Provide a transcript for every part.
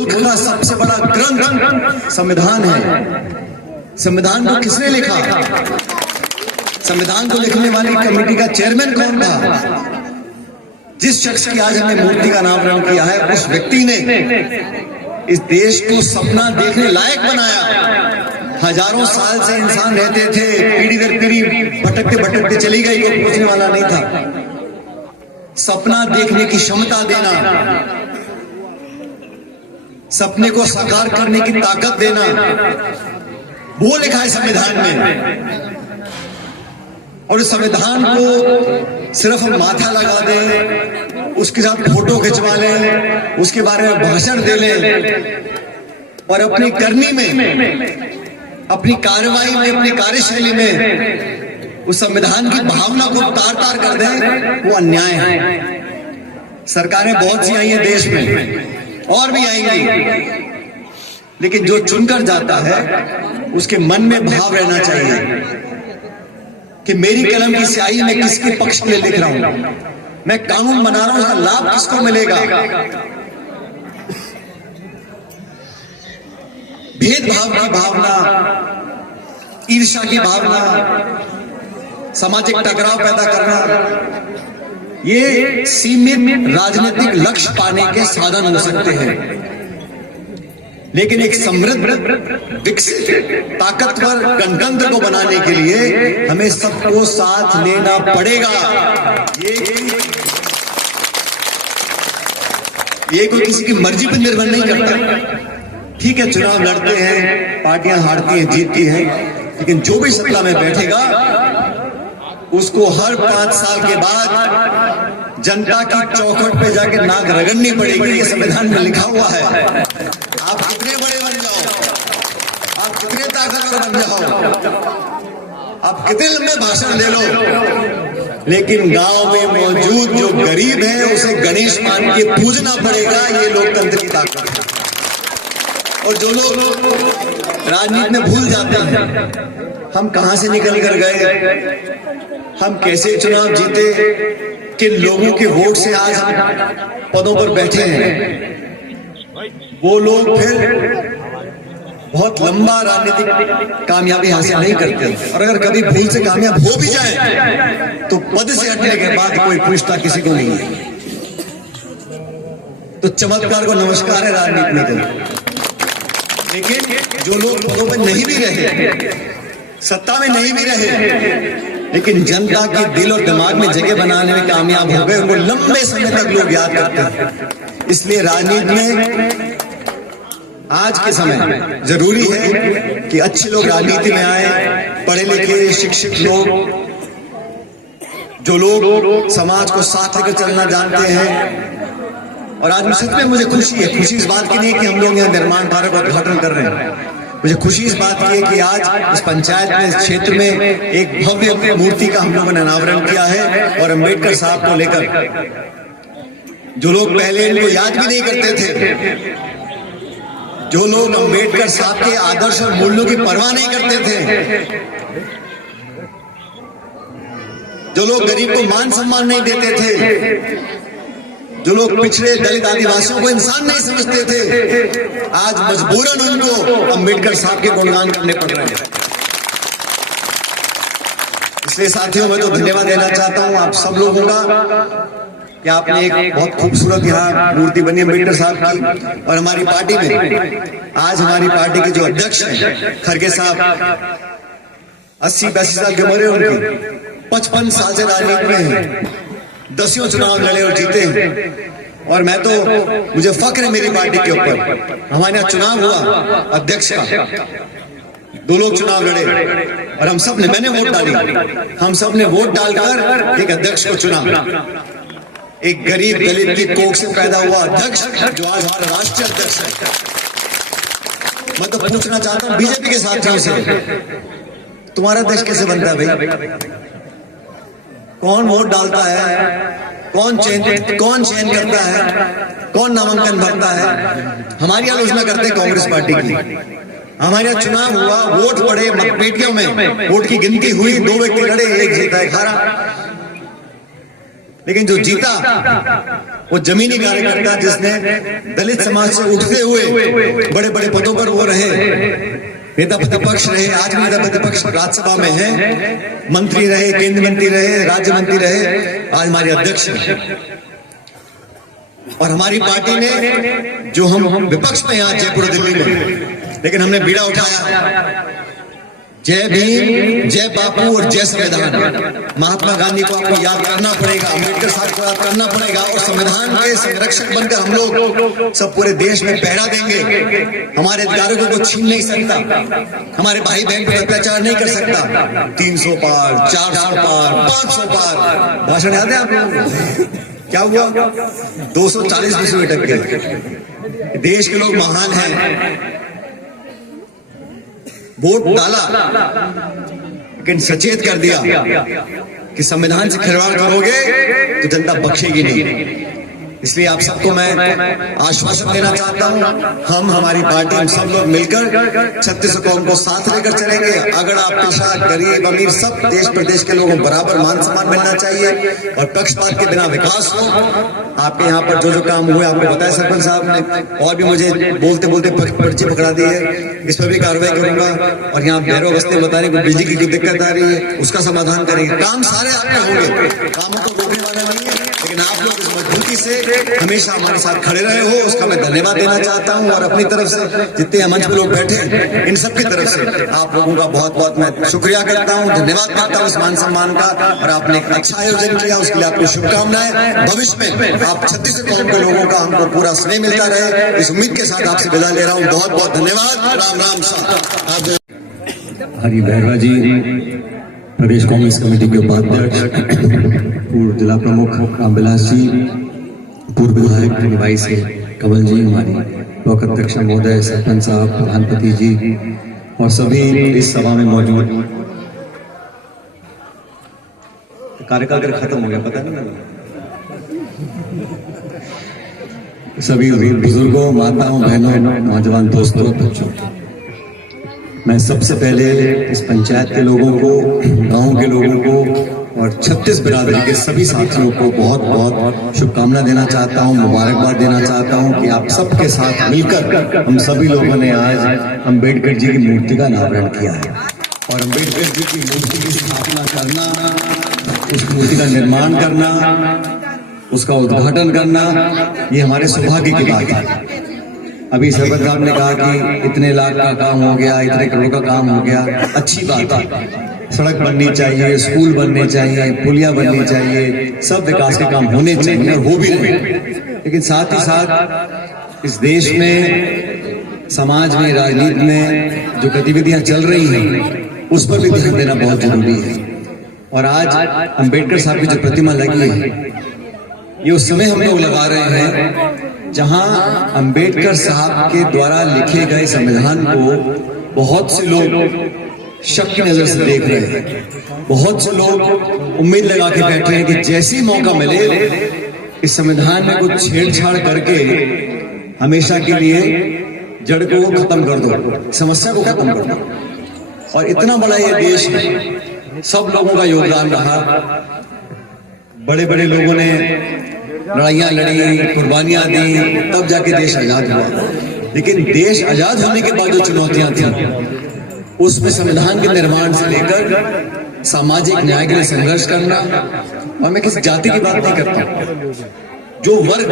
का सबसे बड़ा ग्रंथ संविधान है। संविधान को किसने लिखा? संविधान को लिखने वाली कमेटी का चेयरमैन कौन था? जिस शख्स की आज हमने मूर्ति का अनावरण किया है, उस व्यक्ति ने इस देश को सपना देखने लायक बनाया। हजारों साल से इंसान रहते थे, पीढ़ी दर पीढ़ी भटकते भटकते चली गई, कोई पूछने वाला नहीं था। सपना देखने की क्षमता देना, सपने को साकार करने की ताकत देना, वो लिखा है संविधान में। और इस संविधान को सिर्फ हम माथा लगा दें, उसके साथ फोटो खिंचवा लें, उसके बारे में भाषण दे लें और अपनी करनी में, अपनी कार्रवाई में, अपनी कार्यशैली में उस संविधान की भावना को तार तार कर दें, वो अन्याय है। सरकारें बहुत सी आई हैं देश में और भी आएंगी, लेकिन जो चुनकर जाता है उसके मन में भाव रहना चाहिए कि मेरी कलम की स्याही में किसके पक्ष के लिए लिख रहा हूं, मैं कानून बना रहा हूं, उसका लाभ किसको मिलेगा। भेदभाव की भावना, ईर्ष्या की भावना, सामाजिक टकराव पैदा करना, ये सीमित राजनीतिक लक्ष्य पाने के साधन हो सकते हैं। लेकिन एक समृद्ध, विकसित, ताकतवर गणतंत्र को बनाने के लिए हमें सबको साथ लेना पड़ेगा। ये कोई किसी की मर्जी पर निर्भर नहीं करता। ठीक है, चुनाव लड़ते हैं, पार्टियां हारती हैं, जीतती हैं, लेकिन जो भी सत्ता में बैठेगा उसको हर 5 साल के बाद जनता की चौखट पे जाके नाक रगड़नी पड़ेगी। ये संविधान में लिखा हुआ है। आप कितने बड़े बन जाओ, आप कितने ताकतवर बन जाओ, आप कितने लंबे भाषण दे लो, लेकिन गांव में मौजूद जो गरीब है उसे गणेश मान के पूजना पड़ेगा। ये लोकतंत्र की ताकत है। और जो लोग राजनीति में भूल जाते हैं हम कहां से निकल कर गए, हम कैसे चुनाव जीते, किन लोगों के वोट से आज हम पदों पर बैठे हैं, वो लोग फिर बहुत लंबा राजनीतिक कामयाबी हासिल नहीं करते। और अगर कभी भूल से कामयाब हो भी जाए तो पद से हटने के बाद कोई पूछता किसी को नहीं है। तो चमत्कार को नमस्कार है राजनीति में। लेकिन जो लोग पदों पर नहीं भी रहे, सत्ता में नहीं भी रहे, लेकिन जनता के दिल और दिमाग में जगह बनाने में कामयाब हो गए, उनको लंबे समय तक लोग याद करते हैं। इसलिए राजनीति में आज के समय जरूरी है कि अच्छे लोग राजनीति में आए, पढ़े लिखे शिक्षित लोग, जो लोग समाज को साथ लेकर चलना जानते हैं। और आज सच में मुझे खुशी है, खुशी इस बात की नहीं कि हम लोग यहाँ निर्माण कार्य का उद्घाटन कर रहे हैं, मुझे खुशी इस बात की है कि आज इस पंचायत में, इस क्षेत्र में एक भव्य मूर्ति का हम लोगों ने अनावरण किया है। और अम्बेडकर साहब को लेकर जो लोग पहले इनको याद भी नहीं करते थे, जो लोग अम्बेडकर साहब के आदर्श और मूल्यों की परवाह नहीं करते थे, जो लोग गरीब को मान सम्मान नहीं देते थे, जो लोग पिछड़े दलित आदिवासियों को इंसान नहीं समझते थे, आज मजबूरन उनको अम्बेडकर साहब के गुणगान करने पड़ रहे हैं। इसलिए साथियों, मैं तो धन्यवाद देना चाहता हूं आप सब लोगों का कि आपने एक बहुत खूबसूरत यहाँ मूर्ति बनी अम्बेडकर साहब की। और हमारी पार्टी में आज हमारी पार्टी के जो अध्यक्ष हैं खड़गे साहब, 80-82 साल की उम्र है उनकी, 55 साल से राजनीति में है, 10 चुनाव लड़े और जीते हैं। और मैं तो, मुझे फक्र है मेरी पार्टी के ऊपर। हमारे यहाँ चुनाव हुआ अध्यक्ष का, 2 लोग चुनाव लड़े और हम सब ने, मैंने वोट डाली, हम सब ने वोट डालकर एक अध्यक्ष को चुना। एक गरीब दलित की कोख से पैदा हुआ अध्यक्ष जो आज हमारा राष्ट्रीय अध्यक्ष है। मैं तो पूछना चाहता हूँ बीजेपी के साथियों से, तुम्हारा अध्यक्ष कैसे बनता है भाई? कौन वोट डालता है, कौन चयन करता है, कौन नामांकन भरता है? हमारी आलोचना करते हैं कांग्रेस पार्टी की। हमारे यहाँ चुनाव हुआ, वोट पड़े मतपेटियों में, वोट की गिनती हुई, 2 व्यक्ति लड़े, एक जीता, एक हारा। लेकिन जो जीता वो जमीनी कार्यकर्ता, जिसने दलित समाज से उठते हुए बड़े बड़े पदों पर वो रहे, नेता प्रतिपक्ष रहे, आज भी नेता प्रतिपक्ष राज्यसभा में है, मंत्री रहे, केंद्रीय मंत्री रहे, राज्य मंत्री रहे, आज हमारे अध्यक्ष हैं। और हमारी पार्टी ने, जो हम विपक्ष में यहाँ जयपुर दिल्ली में, लेकिन हमने बीड़ा उठाया, जय भीम, जय बापू और जय संविधान। महात्मा गांधी को आपको याद करना पड़ेगा, अम्बेडकर साहब को याद करना पड़ेगा, और संविधान के संरक्षक बनकर हम लोग सब पूरे देश में पहरा देंगे। हमारे अधिकारों को छीन नहीं सकता, हमारे भाई बहन पर अत्याचार नहीं कर सकता। 300 पार, 400 पार, 500 पार। भाषण याद है आप लोगों को? क्या हुआ? 240 विषय अटक गए। देश के लोग महान हैं, वोट डाला, लेकिन सचेत कर दिया कि संविधान से खिलवाड़ करोगे तो जनता बख्शेगी नहीं। इसलिए आप सबको मैं आश्वासन देना चाहता हूं, हम, हमारी पार्टी, हम सब लोग मिलकर 36 कौम को साथ लेकर चलेंगे। अगर आप पेशा, गरीब, अमीर, सब देश प्रदेश के लोगों को बराबर मान सम्मान मिलना चाहिए और पक्षपात के बिना विकास हो। आपके यहाँ पर जो जो काम हुए आपको बताया सरपंच साहब ने, और भी मुझे बोलते बोलते पर्चे पकड़ा दी है, इस पर भी कार्रवाई करूंगा। और यहाँ भैरव बस्ती बता रही बिजली की दिक्कत आ रही है, उसका समाधान करेंगे। काम सारे आपके होंगे, कामों को रोकने वाला नहीं है, लेकिन आप लोग इस मजबूती से हमेशा हमारे साथ खड़े रहे हो, उसका मैं धन्यवाद देना चाहता हूं। और अपनी तरफ से जितने मंच पे लोग बैठे हैं, इन सब की तरफ से आप लोगों का बहुत बहुत मैं शुक्रिया करता हूं, धन्यवाद करता हूं इस मान सम्मान का। और आपने एक अच्छा आयोजन किया, उसके लिए आपको शुभकामनाएं। भविष्य में आप 36 कौम के लोगों का हमको पूरा स्नेह मिलता रहे, इस उम्मीद के साथ आपसे विदा ले रहा हूं। बहुत बहुत धन्यवाद। राम राम साहब। हरि भैरवा जी, प्रदेश कांग्रेस कमेटी के उपाध्यक्ष, पूर्व जिला प्रमुख रामविलास जी, पूर्व विधायक निवाई से कमल जी, हमारी ब्लॉक अध्यक्ष महोदय, सरपंच साहब, प्रधानपति जी, और सभी इस सभा में मौजूद। कार्यकाल कर खत्म हो गया, पता नहीं लगा। सभी बुजुर्गों, माताओं, बहनों, नौजवान दोस्तों, बच्चों, मैं सबसे पहले इस पंचायत के लोगों को, गांव के लोगों को और 36 बिरादरी के सभी साथियों को बहुत बहुत शुभकामना देना चाहता हूं, मुबारकबाद देना चाहता हूं कि आप सबके साथ मिलकर हम सभी लोगों ने आज अम्बेडकर जी की मूर्ति का अनावरण किया है। और अम्बेडकर जी की मूर्ति की स्थापना करना, उस मूर्ति का निर्माण करना, उसका उद्घाटन करना, ये हमारे सौभाग्य की बात है। अभी सरपंच साहब ने कहा कि इतने लाख का काम हो गया, इतने करोड़ का काम हो गया, अच्छी बात है। सड़क बननी चाहिए, स्कूल बनने चाहिए, पुलिया बननी चाहिए, सब विकास के काम होने चाहिए और हो भी रहे। लेकिन साथ ही साथ इस देश में, समाज में, राजनीति में जो गतिविधियां चल रही हैं, उस पर भी ध्यान देना बहुत जरूरी है। और आज अम्बेडकर साहब की जो प्रतिमा लगी है, ये उस समय हम लोग लगा रहे हैं जहां अम्बेडकर साहब के द्वारा लिखे गए संविधान को बहुत से लोग शक की नजर से देख रहे हैं। बहुत से लोग उम्मीद लगा के बैठे हैं कि जैसी मौका मिले इस संविधान में कुछ छेड़छाड़ करके हमेशा के लिए जड़ को खत्म कर दो, समस्या को खत्म कर दो। और इतना बड़ा ये देश है, सब लोगों का योगदान रहा, बड़े बड़े लोगों ने लड़ाइयां लड़ी, कुर्बानियां दी, तब जाके देश आजाद हुआ। लेकिन देश आजाद होने के बाद जो चुनौतियां थी, उसमें संविधान के निर्माण से लेकर सामाजिक न्याय के लिए संघर्ष करना, और मैं किसी जाति की बात नहीं करता, जो वर्ग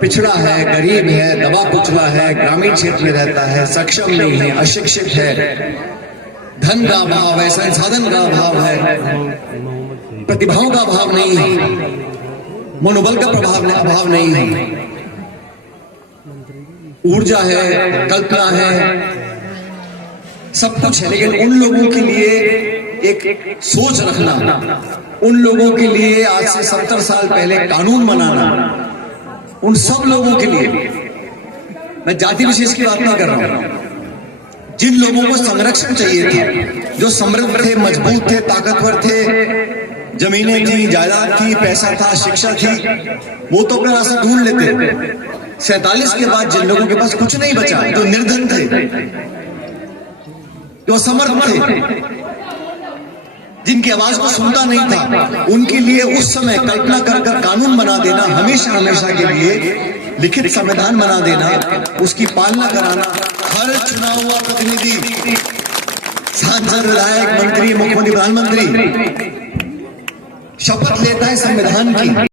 पिछड़ा है, गरीब है, दबा कुचला है, ग्रामीण क्षेत्र में रहता है, सक्षम नहीं है, अशिक्षित है, धन का अभाव है, संसाधन का अभाव है, प्रतिभाओं का अभाव नहीं है, मनोबल का अभाव नहीं है, ऊर्जा है, कल्पना है, सब कुछ है, लेकिन उन लोगों के लिए एक सोच रखना, उन लोगों के लिए आज से 70 साल पहले कानून बनाना, उन सब लोगों के लिए, मैं जाति विशेष की बात नहीं कर रहा हूं, जिन लोगों को संरक्षण चाहिए था, जो समृद्ध थे, मजबूत थे, ताकतवर थे, जमीनें थी, जायदाद थी, पैसा था, शिक्षा थी, वो तो अपना रास्ता ढूंढ लेते। 47 के बाद जिन लोगों के पास कुछ नहीं बचा, जो निर्धन थे, जो असमर्थ थे, जिनकी आवाज को सुनता नहीं था, उनके लिए उस समय कल्पना कर कर कानून बना देना, हमेशा हमेशा के लिए लिखित संविधान बना देना, उसकी पालना कराना, हर चुना हुआ प्रतिनिधि, सांसद, विधायक, मंत्री, मुख्यमंत्री, प्रधानमंत्री शपथ लेता है संविधान की।